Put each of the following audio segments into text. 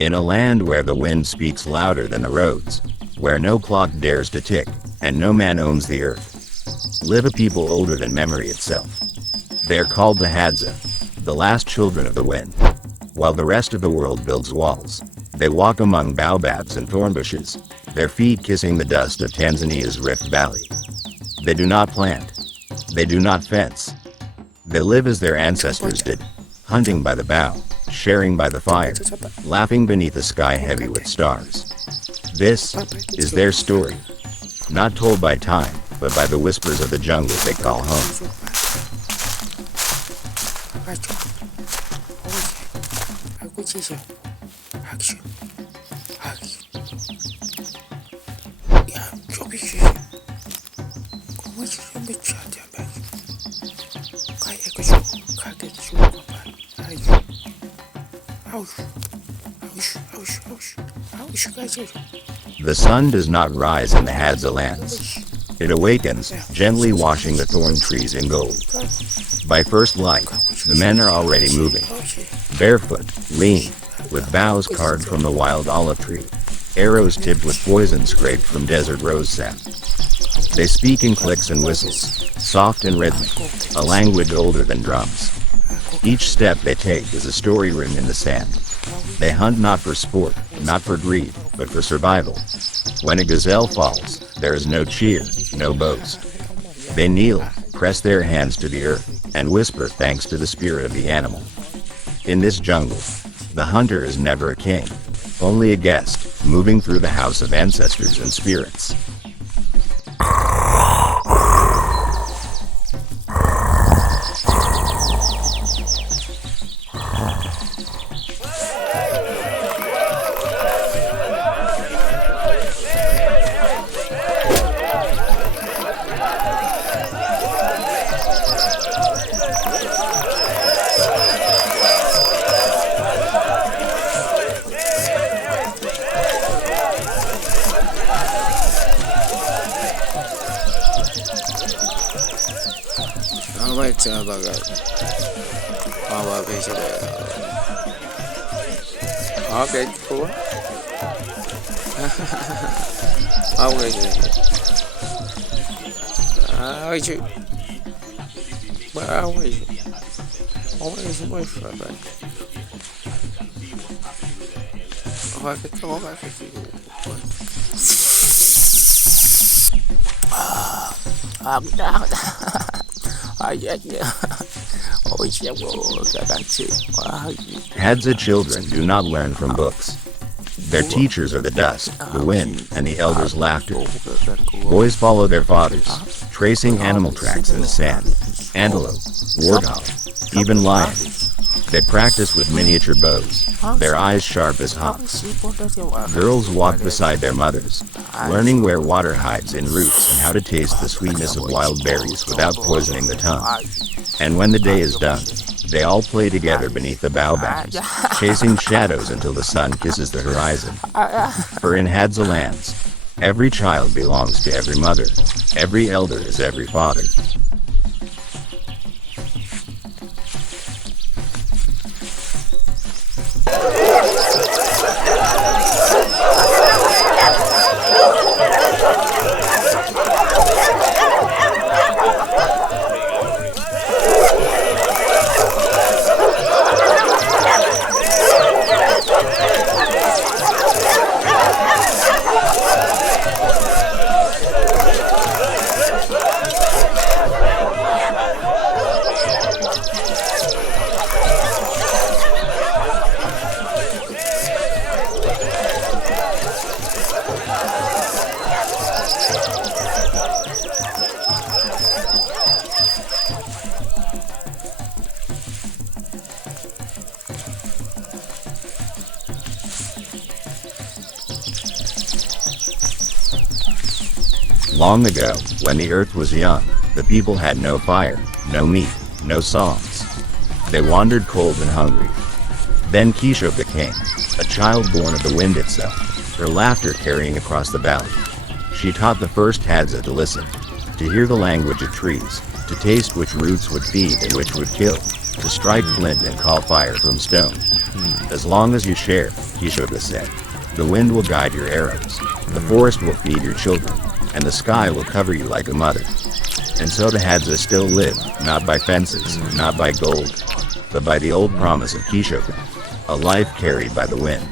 In a land where the wind speaks louder than the roads, where no clock dares to tick, and no man owns the earth, live a people older than memory itself. They're called the Hadza, the last children of the wind. While the rest of the world builds walls, they walk among baobabs and thorn bushes, their feet kissing the dust of Tanzania's Rift Valley. They do not plant. They do not fence. They live as their ancestors did, hunting by the bough, sharing by the fire, laughing beneath a sky heavy with stars. This is their story, not told by time, but by the whispers of the jungle they call home. The sun does not rise in the Hadza lands. It awakens, gently washing the thorn trees in gold. By first light, the men are already moving, barefoot, lean, with boughs carved from the wild olive tree, arrows tipped with poison scraped from desert rose sap. They speak in clicks and whistles, soft and rhythmic, a language older than drums. Each step they take is a story written in the sand. They hunt not for sport, not for greed, but for survival. When a gazelle falls, there is no cheer, no boast. They kneel, press their hands to the earth, and whisper thanks to the spirit of the animal. In this jungle, the hunter is never a king, only a guest, moving through the house of ancestors and spirits. Okay, cool. Okay. Ôi chứ. Bao ơi. Ôi chứ mới phải vậy. Ôi cái có mà cái gì. Đã. Hadza children do not learn from books. Their teachers are the dust, the wind, and the elders' laughter. Boys follow their fathers, tracing animal tracks in the sand, antelope, warthog, even lion. They practice with miniature bows, their eyes sharp as hawks. Girls walk beside their mothers, learning where water hides in roots and how to taste the sweetness of wild berries without poisoning the tongue. And when the day is done, they all play together beneath the baobabs, chasing shadows until the sun kisses the horizon. For in Hadza lands, every child belongs to every mother, every elder is every father. Long ago, when the earth was young, the people had no fire, no meat, no songs. They wandered cold and hungry. Then Kishoka came, a child born of the wind itself, her laughter carrying across the valley. She taught the first Hadza to listen, to hear the language of trees, to taste which roots would feed and which would kill, to strike flint and call fire from stone. As long as you share, Kishoka said, the wind will guide your arrows, the forest will feed your children, and the sky will cover you like a mother. And so the Hadza still live, not by fences, not by gold, but by the old promise of Kishoka, a life carried by the wind.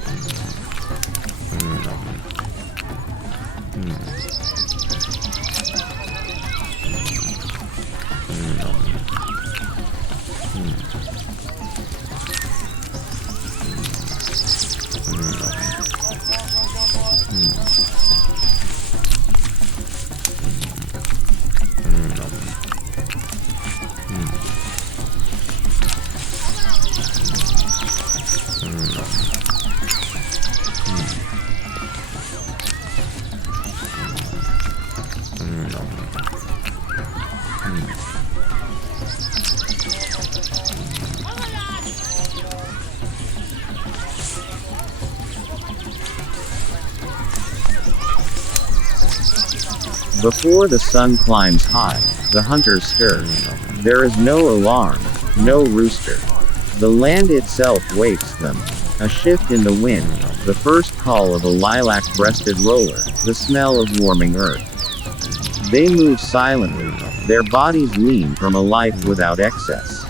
Before the sun climbs high, the hunters stir. There is no alarm, no rooster. The land itself wakes them. A shift in the wind, the first call of a lilac-breasted roller, the smell of warming earth. They move silently, their bodies lean from a life without excess.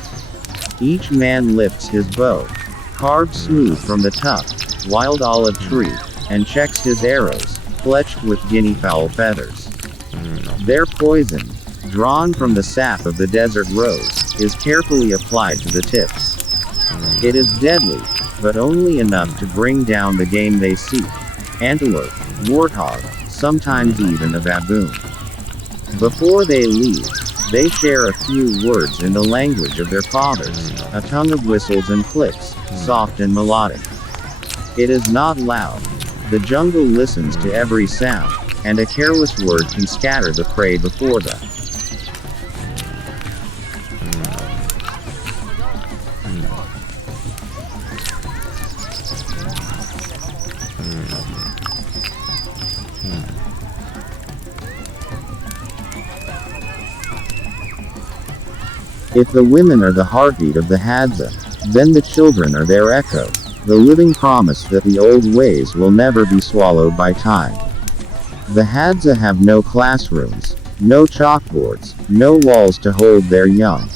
Each man lifts his bow, carved smooth from the tough, wild olive tree, and checks his arrows, fletched with guinea fowl feathers. Their poison, drawn from the sap of the desert rose, is carefully applied to the tips. It is deadly, but only enough to bring down the game they seek: antelope, warthog, sometimes even a baboon. Before they leave, they share a few words in the language of their fathers, a tongue of whistles and clicks, soft and melodic. It is not loud. The jungle listens to every sound, and a careless word can scatter the prey before them. If the women are the heartbeat of the Hadza, then the children are their echo, the living promise that the old ways will never be swallowed by time. The Hadza have no classrooms, no chalkboards, no walls to hold their young.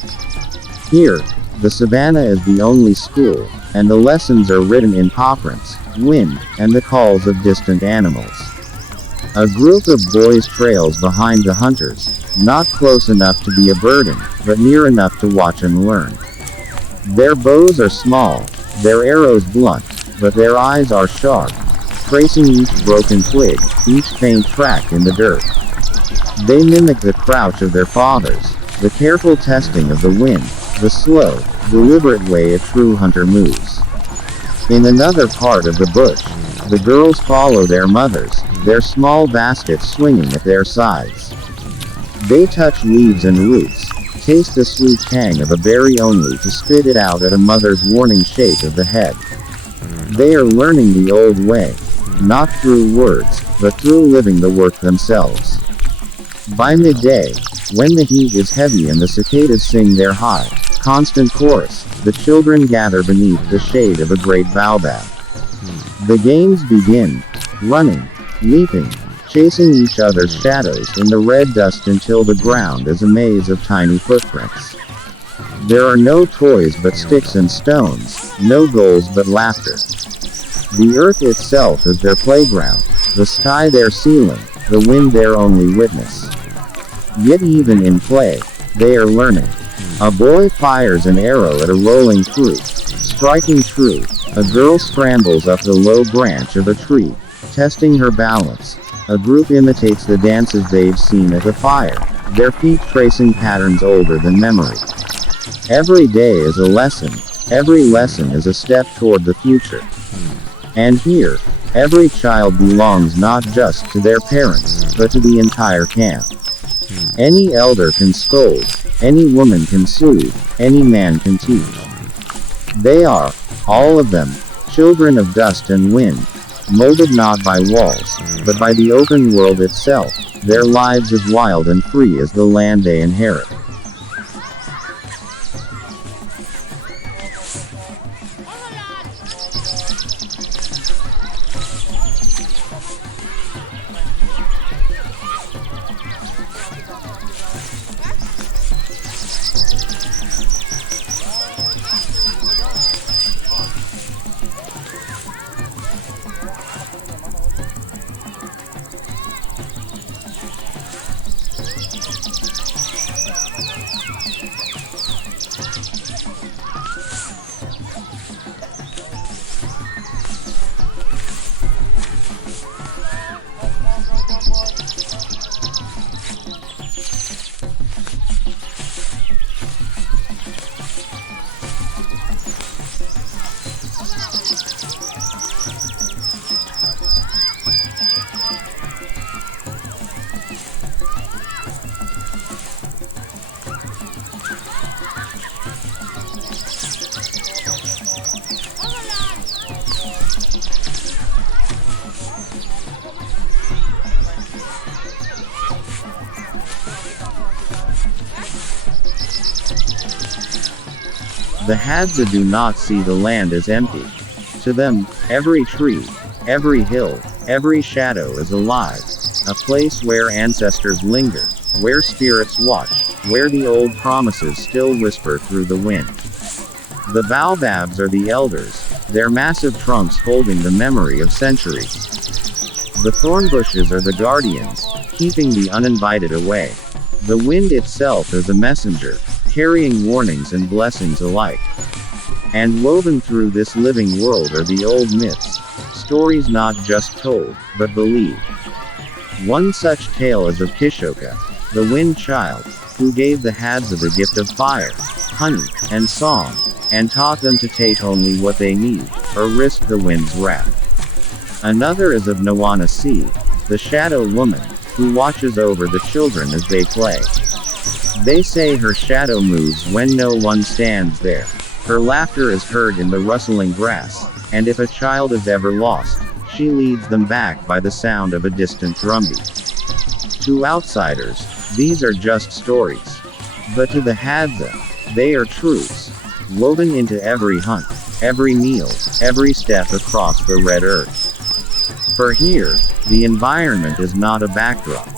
Here, the savannah is the only school, and the lessons are written in paw-prints, wind, and the calls of distant animals. A group of boys trails behind the hunters, not close enough to be a burden, but near enough to watch and learn. Their bows are small, their arrows blunt, but their eyes are sharp, tracing each broken twig, each faint track in the dirt. They mimic the crouch of their fathers, the careful testing of the wind, the slow, deliberate way a true hunter moves. In another part of the bush, the girls follow their mothers, their small baskets swinging at their sides. They touch leaves and roots, taste the sweet tang of a berry only to spit it out at a mother's warning shake of the head. They are learning the old way, not through words, but through living the work themselves. By midday, when the heat is heavy and the cicadas sing their high, constant chorus, the children gather beneath the shade of a great baobab. The games begin, running, leaping, chasing each other's shadows in the red dust until the ground is a maze of tiny footprints. There are no toys but sticks and stones, no goals but laughter. The earth itself is their playground, the sky their ceiling, the wind their only witness. Yet even in play, they are learning. A boy fires an arrow at a rolling fruit, striking true. A girl scrambles up the low branch of a tree, testing her balance. A group imitates the dances they've seen at the fire, their feet tracing patterns older than memory. Every day is a lesson, every lesson is a step toward the future. And here, every child belongs not just to their parents, but to the entire camp. Any elder can scold, any woman can soothe, any man can teach. They are, all of them, children of dust and wind, molded not by walls, but by the open world itself, their lives as wild and free as the land they inherit. The Hadza do not see the land as empty. To them, every tree, every hill, every shadow is alive, a place where ancestors linger, where spirits watch, where the old promises still whisper through the wind. The baobabs are the elders, their massive trunks holding the memory of centuries. The thorn bushes are the guardians, keeping the uninvited away. The wind itself is a messenger, carrying warnings and blessings alike. And woven through this living world are the old myths, stories not just told, but believed. One such tale is of Kishoka, the wind child, who gave the Hadza the gift of fire, honey, and song, and taught them to take only what they need, or risk the wind's wrath. Another is of Nawana Sea, the shadow woman, who watches over the children as they play. They say her shadow moves when no one stands there. Her laughter is heard in the rustling grass, and if a child is ever lost, she leads them back by the sound of a distant drumbeat. To outsiders, these are just stories. But to the Hadza, they are truths, woven into every hunt, every meal, every step across the red earth. For here, the environment is not a backdrop.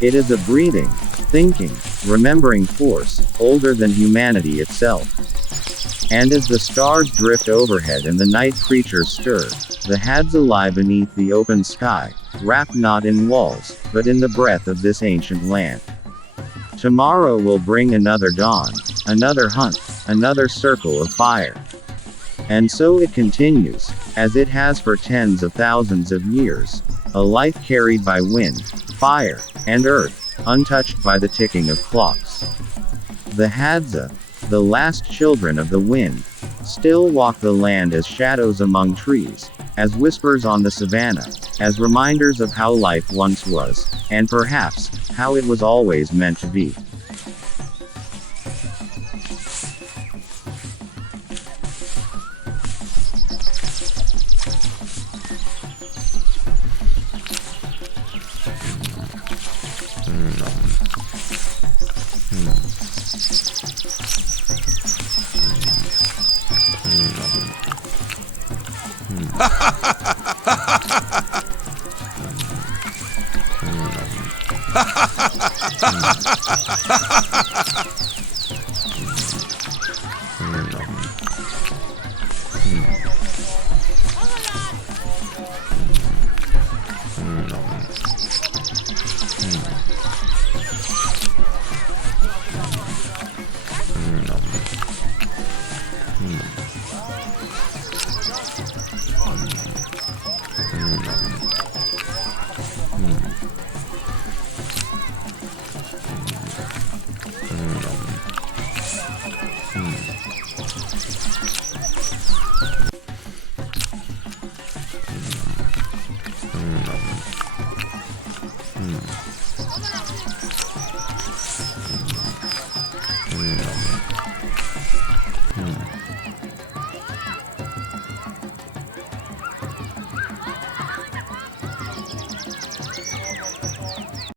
It is a breathing, thinking, remembering force, older than humanity itself. And as the stars drift overhead and the night creatures stir, the Hadza lie beneath the open sky, wrapped not in walls, but in the breath of this ancient land. Tomorrow will bring another dawn, another hunt, another circle of fire. And so it continues, as it has for tens of thousands of years, a life carried by wind, fire, and earth, untouched by the ticking of clocks. The Hadza, the last children of the wind, still walk the land as shadows among trees, as whispers on the savannah, as reminders of how life once was, and perhaps, how it was always meant to be.